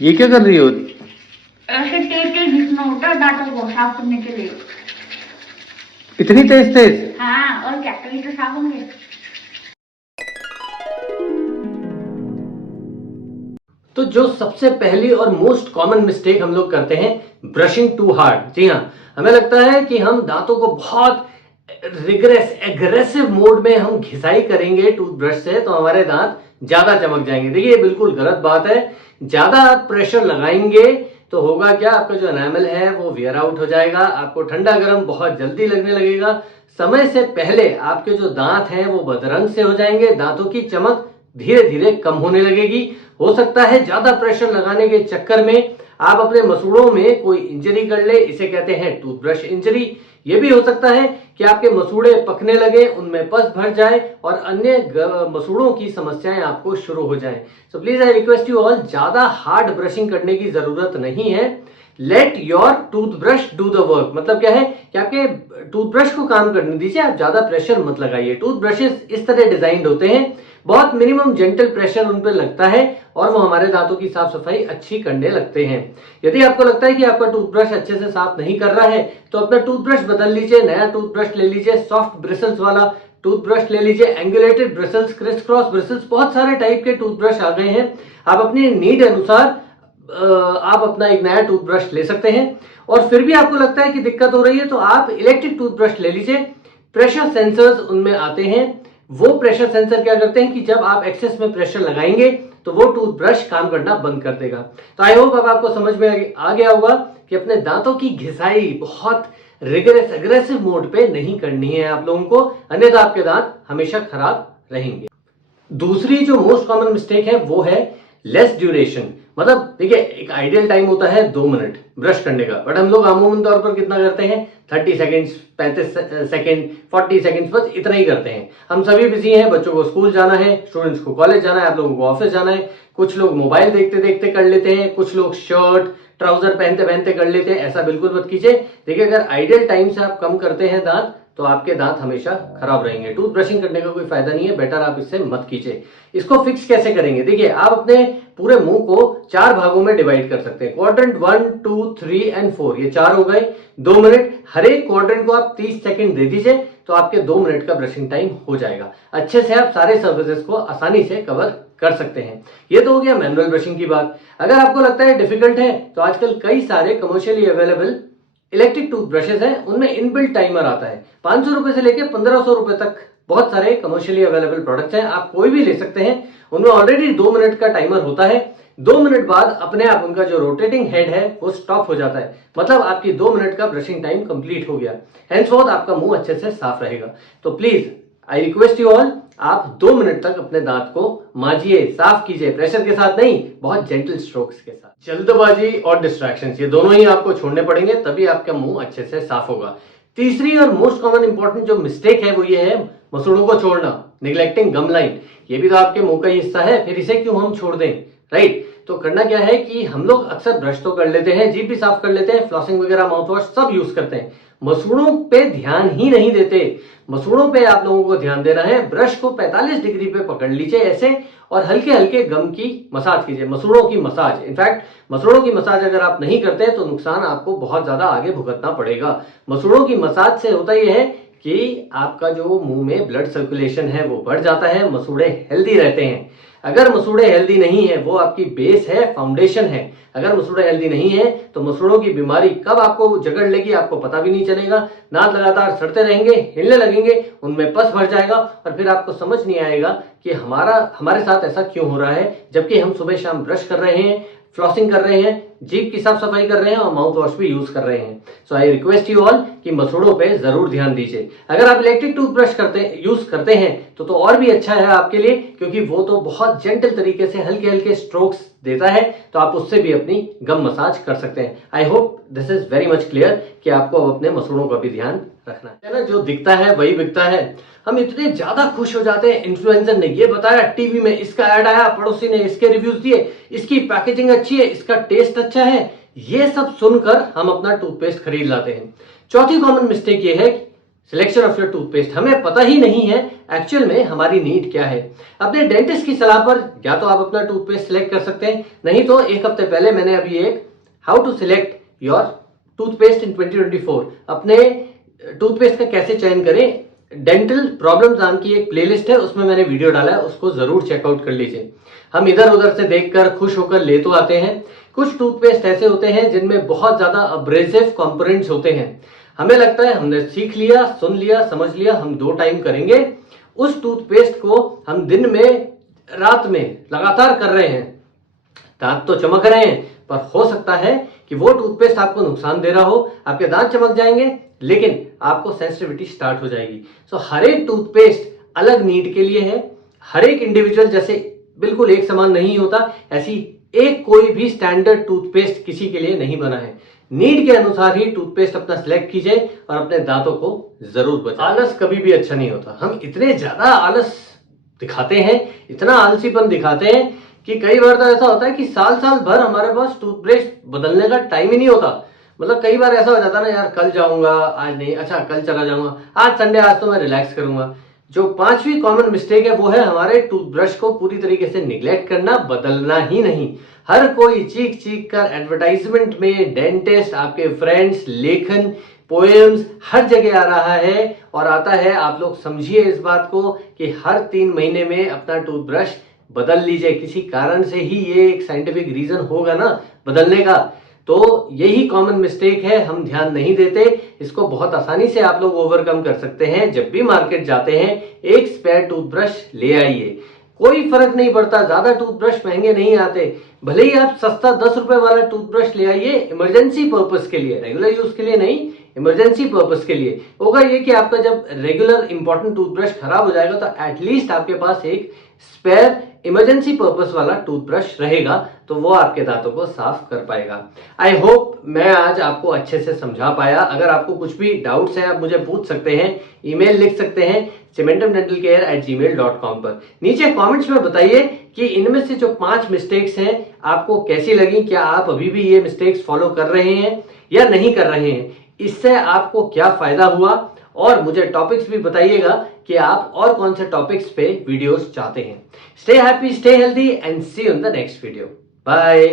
ये क्या कर रही हो? ऐसे तेज तेज घिसना होता है दांतों को साफ करने के लिए। इतनी तेज तेज? हाँ, और क्या तभी तो साफ होंगे। तो जो सबसे पहली और मोस्ट कॉमन मिस्टेक हम लोग करते हैं, ब्रशिंग टू हार्ड। जी हाँ, हमें लगता है कि हम दांतों को बहुत एग्रेसिव मोड में हम घिसाई करेंगे टूथब्रश से तो हमारे दांत ज्यादा चमक जाएंगे। देखिए ये बिल्कुल गलत बात है। ज्यादा आप प्रेशर लगाएंगे तो होगा क्या, आपका जो एनामल है वो वियर आउट हो जाएगा, आपको ठंडा गर्म बहुत जल्दी लगने लगेगा। समय से पहले आपके जो दांत हैं वो बदरंग से हो जाएंगे, दांतों की चमक धीरे धीरे कम होने लगेगी। हो सकता है ज्यादा प्रेशर लगाने के चक्कर में आप अपने मसूड़ों में कोई इंजरी कर ले, इसे कहते हैं टूथब्रश इंजरी। ये भी हो सकता है कि आपके मसूड़े पकने लगे, उनमें पस भर जाए और अन्य मसूड़ों की समस्याएं आपको शुरू हो जाएं। So please I request you all, ज्यादा हार्ड ब्रशिंग करने की जरूरत नहीं है। Let your toothbrush do the work. मतलब क्या है कि आपके टूथब्रश को काम करने दीजिए, आप ज्यादा प्रेशर मत लगाइए। टूथब्रशेस इस तरह डिजाइंड होते हैं, बहुत मिनिमम जेंटल प्रेशर उन पर लगता है और वो हमारे दांतों की साफ सफाई अच्छी करने लगते हैं। यदि आपको लगता है कि आपका टूथब्रश अच्छे से साफ नहीं कर रहा है तो अपना टूथब्रश बदल लीजिए, नया टूथब्रश ले लीजिए, सॉफ्ट ब्रिसल्स वाला टूथब्रश ले लीजिए, एंगुलेटेड ब्रिसल्स, क्रिस क्रॉस ब्रिसल्स, बहुत सारे टाइप के टूथब्रश आ गए हैं। आप अपनी नीड अनुसार आप अपना एक नया टूथब्रश ले सकते हैं। और फिर भी आपको लगता है कि दिक्कत हो रही है तो आप इलेक्ट्रिक टूथब्रश ले लीजिए। प्रेशर सेंसर्स उनमें आते हैं। वो प्रेशर सेंसर क्या करते हैं कि जब आप एक्सेस में प्रेशर लगाएंगे तो वो टूथब्रश काम करना बंद कर देगा। तो आई होप अब आपको समझ में आ गया होगा कि अपने दांतों की घिसाई बहुत रिगरस एग्रेसिव मोड पे नहीं करनी है आप लोगों को, अन्यथा आपके दांत हमेशा खराब रहेंगे। दूसरी जो मोस्ट कॉमन मिस्टेक है वो है लेस ड्यूरेशन। मतलब देखिए, एक आइडियल टाइम होता है 2 मिनट ब्रश करने का, बट हम लोग अमूमन तौर पर कितना करते हैं, 30 सेकेंड्स, 35 सेकेंड, 40 सेकेंड्स, बस इतना ही करते हैं। हम सभी बिजी हैं, बच्चों को स्कूल जाना है, स्टूडेंट्स को कॉलेज जाना है, आप लोगों को ऑफिस जाना है। कुछ लोग मोबाइल देखते देखते कर लेते हैं, कुछ लोग शर्ट ट्राउजर पहनते पहनते कर लेते हैं। ऐसा बिल्कुल मत कीजिए। देखिए, अगर आइडियल टाइम से आप कम करते हैं दांत तो आपके दांत हमेशा खराब रहेंगे। टूथ ब्रशिंग करने का कोई फायदा नहीं है, बेटर आप इससे मत कीजिए। इसको फिक्स कैसे करेंगे, देखिए आप अपने पूरे मुंह को 4 भागों में डिवाइड कर सकते हैं। क्वाड्रेंट 1, 2, 3 एंड 4, ये 4 हो गए। 2 मिनट, हर एक क्वाड्रेंट को आप 30 सेकंड दे दीजिए तो आपके 2 मिनट का ब्रशिंग टाइम हो जाएगा। अच्छे से आप सारे सर्विसेज को आसानी से कवर कर सकते हैं। ये तो हो गया मैनुअल ब्रशिंग की बात। अगर आपको लगता है डिफिकल्ट है तो आजकल कई सारे कमर्शियली अवेलेबल इलेक्ट्रिक टूथब्रशेस हैं, उनमें इनबिल्ट टाइमर आता है। 500 रुपए से लेकर 1500 रुपए तक बहुत सारे कमर्शियली अवेलेबल प्रोडक्ट्स हैं, आप कोई भी ले सकते हैं। उनमें ऑलरेडी 2 मिनट का टाइमर होता है। 2 मिनट बाद अपने आप उनका जो रोटेटिंग हेड है वो स्टॉप हो जाता है, मतलब आपकी 2 मिनट का ब्रशिंग टाइम कंप्लीट हो गया। हैंसफोर्थ आपका मुंह अच्छे से साफ रहेगा। तो please I request you all, आप 2 मिनट तक अपने दांत को मांजिए, साफ कीजिए, प्रेशर के साथ नहीं, बहुत जेंटल स्ट्रोक्स के साथ। जल्दबाजी और डिस्ट्रैक्शंस, ये दोनों ही आपको छोड़ने पड़ेंगे, तभी आपका मुंह अच्छे से साफ होगा। तीसरी और मोस्ट कॉमन इंपॉर्टेंट जो मिस्टेक है वो ये है मसूड़ों को छोड़ना, निगलेक्टिंग गम लाइन। ये भी तो आपके मुंह का ही हिस्सा है, फिर इसे क्यों हम छोड़ दें, राइट? तो करना क्या है कि हम लोग अक्सर ब्रश तो कर लेते हैं, जीभ भी साफ कर लेते हैं, फ्लॉसिंग वगैरह, माउथ वॉश सब यूज करते हैं, मसूड़ों पे ध्यान ही नहीं देते। मसूड़ों पे आप लोगों को ध्यान देना है। ब्रश को 45 डिग्री पे पकड़ लीजिए ऐसे और हल्के हल्के गम की मसाज कीजिए, मसूड़ों की मसाज। इनफैक्ट मसूड़ों की मसाज अगर आप नहीं करते तो नुकसान आपको बहुत ज्यादा आगे भुगतना पड़ेगा। मसूड़ों की मसाज से होता यह है कि आपका जो मुंह में ब्लड सर्कुलेशन है वो बढ़ जाता है, मसूड़े हेल्दी रहते हैं। अगर मसूड़े हेल्दी नहीं है, वो आपकी बेस है, फाउंडेशन है। अगर मसूड़े हेल्दी नहीं है तो मसूड़ों की बीमारी कब आपको जकड़ लेगी आपको पता भी नहीं चलेगा। दांत लगातार सड़ते रहेंगे, हिलने लगेंगे, उनमें पस भर जाएगा और फिर आपको समझ नहीं आएगा कि हमारे साथ ऐसा क्यों हो रहा है, जबकि हम सुबह शाम ब्रश कर रहे हैं, फ्लॉसिंग कर रहे हैं, जीभ की साफ सफाई कर रहे हैं और माउथ वॉश भी यूज कर रहे हैं। सो आई रिक्वेस्ट यू ऑल कि मसूड़ों पे जरूर ध्यान दीजिए। अगर आप इलेक्ट्रिक टूथब्रश यूज करते हैं तो और भी अच्छा है आपके लिए, क्योंकि वो तो बहुत जेंटल तरीके से हल्के हल्के स्ट्रोक्स देता है, तो आप उससे भी अपनी गम मसाज कर सकते हैं। I hope this is very much clear कि आपको अब अपने मसूड़ों का भी ध्यान रखना है ना। जो दिखता है वही बिकता है। हम इतने ज्यादा खुश हो जाते हैं, इन्फ्लुएंसर ने ये बताया, टीवी में इसका ऐड आया, पड़ोसी ने इसके रिव्यूज दिए, इसकी पैकेजिंग अच्छी है, इसका टेस्ट अच्छा है, ये सब सुनकर हम अपना टूथपेस्ट खरीद लाते हैं। चौथी कॉमन मिस्टेक ये है सिलेक्शन ऑफ योर टूथपेस्ट। हमें पता ही नहीं है एक्चुअल में हमारी नीड क्या है। अपने डेंटिस्ट की सलाह पर या तो आप अपना टूथपेस्ट सिलेक्ट कर सकते हैं, नहीं तो एक हफ्ते पहले मैंने अभी एक how to select your toothpaste in 2024 अपने टूथपेस्ट का कैसे चयन करें डेंटल प्रॉब्लम्स नाम की एक प्लेलिस्ट है, उसमें मैंने वीडियो डाला है, उसको जरूर चेकआउट कर लीजिए। हम इधर उधर से देखकर खुश होकर ले तो आते हैं, कुछ टूथपेस्ट ऐसे होते हैं जिनमें बहुत ज्यादा अब्रेसिव कंपोनेंट्स होते हैं। हमें लगता है हमने सीख लिया, सुन लिया, समझ लिया, हम 2 टाइम करेंगे। उस टूथपेस्ट को हम दिन में रात में लगातार कर रहे हैं, दांत तो चमक रहे हैं, पर हो सकता है कि वो टूथपेस्ट आपको नुकसान दे रहा हो। आपके दांत चमक जाएंगे लेकिन आपको सेंसिटिविटी स्टार्ट हो जाएगी। सो हर एक टूथपेस्ट अलग नीड के लिए है। हर एक इंडिविजुअल जैसे बिल्कुल एक समान नहीं होता, ऐसी एक कोई भी स्टैंडर्ड टूथपेस्ट किसी के लिए नहीं बना है। नीड के अनुसार ही टूथपेस्ट अपना सिलेक्ट कीजिए और अपने दांतों को जरूर बचाएं। आलस कभी भी अच्छा नहीं होता। हम इतने ज्यादा आलस दिखाते हैं, इतना आलसीपन दिखाते हैं कि कई बार तो ऐसा होता है कि साल साल भर हमारे पास टूथपेस्ट बदलने का टाइम ही नहीं होता। मतलब कई बार ऐसा हो जाता है ना, यार कल जाऊंगा, आज नहीं, अच्छा कल चला जाऊंगा, आज संडे, आज तो मैं रिलैक्स करूंगा। जो 5वीं कॉमन मिस्टेक है वो है हमारे टूथब्रश को पूरी तरीके से निग्लेक्ट करना, बदलना ही नहीं। हर कोई चीख चीख कर एडवर्टाइजमेंट में, डेंटिस्ट, आपके फ्रेंड्स, लेखन, पोएम्स हर जगह आ रहा है और आता है। आप लोग समझिए इस बात को कि हर 3 महीने में अपना टूथब्रश बदल लीजिए। किसी कारण से ही ये एक साइंटिफिक रीजन होगा ना बदलने का। तो यही कॉमन मिस्टेक है, हम ध्यान नहीं देते। इसको बहुत आसानी से आप लोग ओवरकम कर सकते हैं। जब भी मार्केट जाते हैं एक स्पेयर टूथब्रश ले आइए, कोई फर्क नहीं पड़ता। ज्यादा टूथब्रश महंगे नहीं आते, भले ही आप सस्ता 10 रुपए वाला टूथब्रश ले आइए इमरजेंसी पर्पस के लिए, रेगुलर यूज के लिए नहीं, इमरजेंसी पर्पस के लिए। होगा ये कि आपका जब रेगुलर इंपॉर्टेंट टूथब्रश खराब हो जाएगा तो एटलीस्ट आपके पास एक स्पेयर इमरजेंसी पर्पस वाला टूथब्रश रहेगा, तो वो आपके दांतों को साफ कर पाएगा। आई होप मैं आज आपको अच्छे से समझा पाया। अगर आपको कुछ भी डाउट्स हैं आप मुझे पूछ सकते हैं, ईमेल लिख सकते हैं cementumdentalcare@gmail.com पर। नीचे कमेंट्स में बताइए कि इनमें से जो 5 मिस्टेक्स हैं आपको कैसी लगी। क्या आप अभी भी ये मिस्टेक्स फॉलो कर रहे हैं या नहीं कर रहे हैं? इससे आपको क्या फायदा हुआ? और मुझे टॉपिक्स भी बताइएगा कि आप और कौन से टॉपिक्स पे वीडियोस चाहते हैं। Stay happy, stay healthy and see you in the next video. Bye.